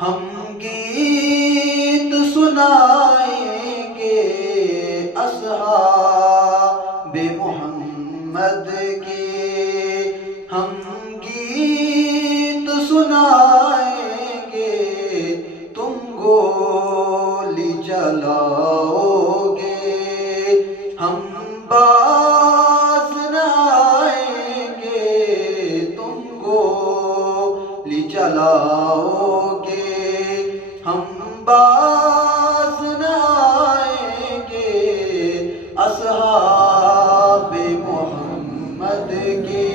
ہم گیت سنائیں گے اصحاب محمد کے، ہم گیت سنائیں گے، تم گولی چلاؤ گے، ہم باز نہ آئیں گے، تم گولی چلاؤ گے، ہم باز نہ آئیں گے، اصحاب محمد کے،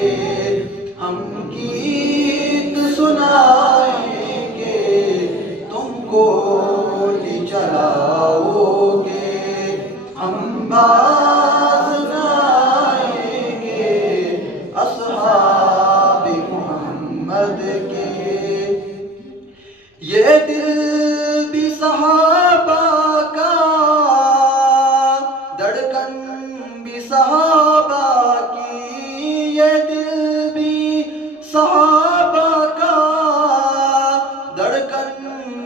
ہم گیت سنائیں گے، تم گولی چلاؤ گے، ہم باز نہ آئیں گے، اصحاب محمد کے۔ یہ دل بھی صحابہ کا، دھڑکن بھی صحابہ کی، یہ دل بھی صحابہ کا، دھڑکن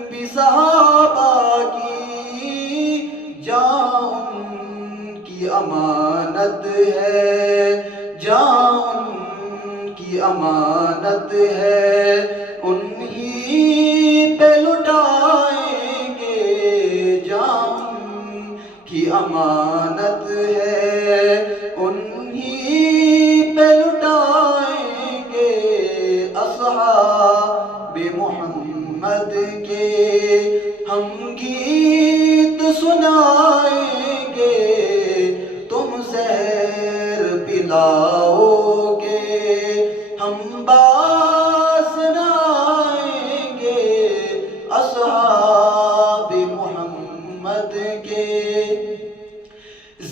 بھی صحابہ کی، جان ان کی امانت ہے، جان ان کی امانت ہے، انہی پہ لٹائیں گے، جان کی امانت ہے، انہی پہ لٹائیں گے، اصحاب محمد کے، ہم گیت سنائیں گے، تم زہر پلاؤ گے، ہم باز نہ آئیں گے، اصحاب محمد کے۔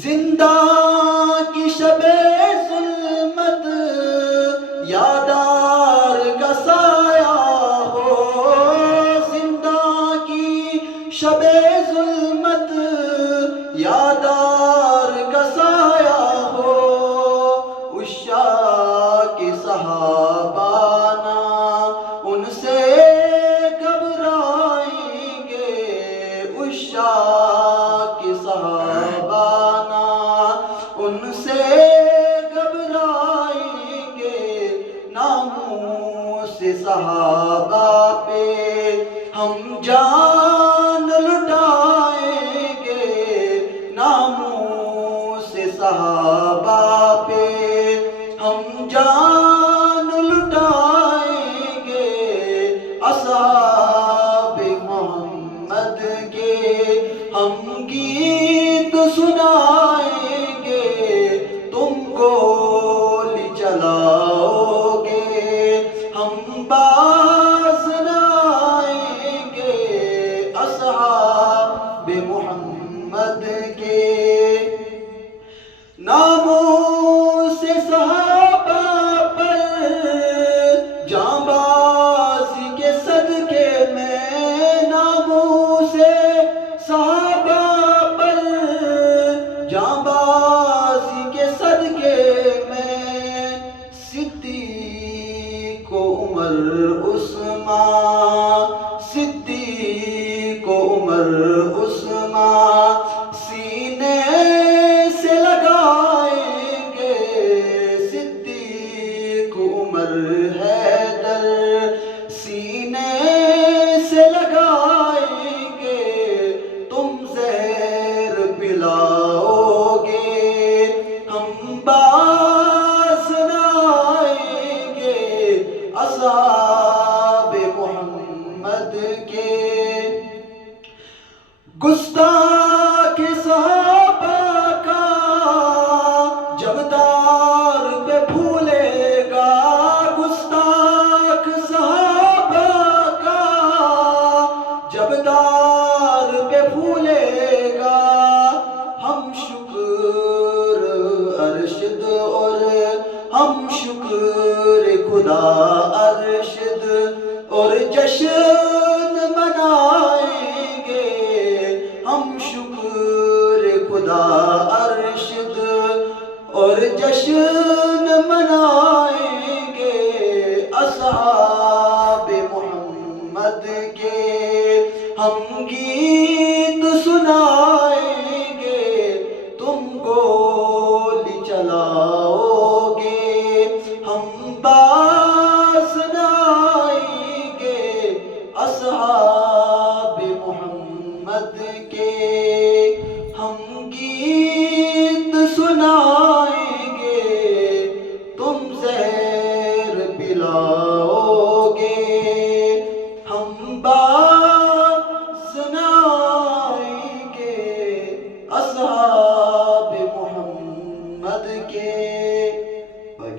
زندہ کی شب ظلمت یادار کا سایہ ہو، زندہ کی شب ظلمت یادار کا سایہ ہو، عشاق صحابانہ ان سے گھبرائیں گے، عشاق صحابانہ ان سے گھبرائیں گے، ناموس صحابہ پہ ہم جان لٹائیں گے، ناموس صحابہ پہ ہم جان لٹائیں گے، اصحاب محمد کے، ہم گیت سنائیں گے، تم گولی چلاؤ گے، ہم باز نہ آئیں گے، اصحاب محمد کے۔ ناموس صحابہ پر جانبازی کے صدقے میں، ناموس صحابہ پر جانبازی کے صدقے میں، صدیق و عمر عثمان، صدیق و عمر عثمان سینے سے لگائیں گے، صدیق عمر حیدر سینے سے لگائیں گے، تم زہر پلاؤ گے، ہم باز نہ آئیں گے، اصحاب محمد کے۔ گستاخ صحابہ کا جب دار پہ پھولے گا، گستاخ صحابہ کا جب دار پہ پھولے گا، ہم شکر ارشد اور ہم شکر خدا ارشد اور جشن منائیں گے، ہم شکر خدا ارشد اور جشن منائیں گے، اصحاب محمد صدقے ہم گیت